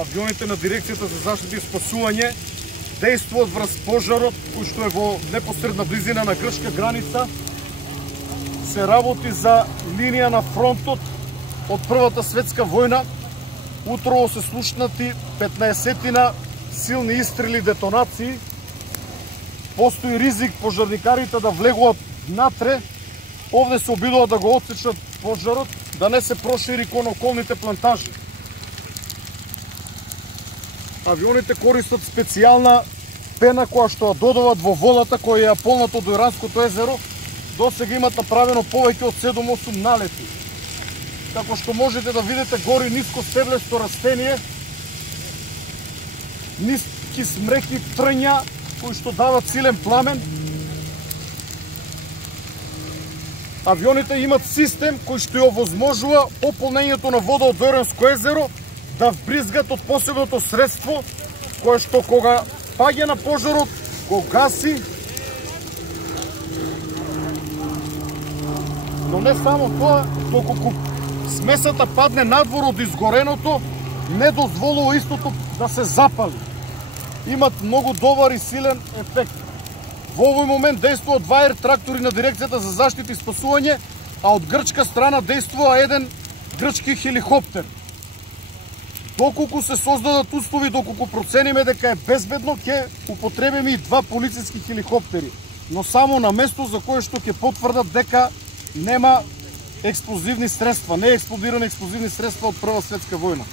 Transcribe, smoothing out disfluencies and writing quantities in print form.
авионите на Дирекцијата за заштита и спасување действуваат врз пожарот, кој што е во непосредна близина на грчка граница. Се работи за линија на фронтот од Првата светска војна. Утрово се слушнати 15-тина силни истрели, детонации. Постои ризик пожарникарите да влегуваат натре. Овде се обидуваат да го отсечат пожарот, да не се прошири кон околните плантажи. Авионите користат специјална пена која што ја додават во водата која е полната од Иранското езеро. До сега имат направено повеќе од 7-8 налети. Како што можете да видите гори ниско стеблесто растение, ниски смреки трња кои што дават силен пламен. Авионите имат систем кој што ја овозможува пополнењето на вода од Ојранско езеро да вбризгат од посебното средство кое што кога паѓа на пожарот го гаси. Но не само тоа, доколку смесата падне надвор од изгореното, не дозволува истото да се запали. Имат многу добар и силен ефект. Во овој момент действува 2 трактори на Дирекцијата за заштита и спасување, а од грчка страна действува еден грчки хеликоптер. Доколку се создадат услови, доколку процениме дека е безбедно, ќе употребиме и 2 полициски хеликоптери, но само на место за кое што ќе потврдат дека нема експлозивни средства, не експлодирани експлозивни средства од Прва светска војна.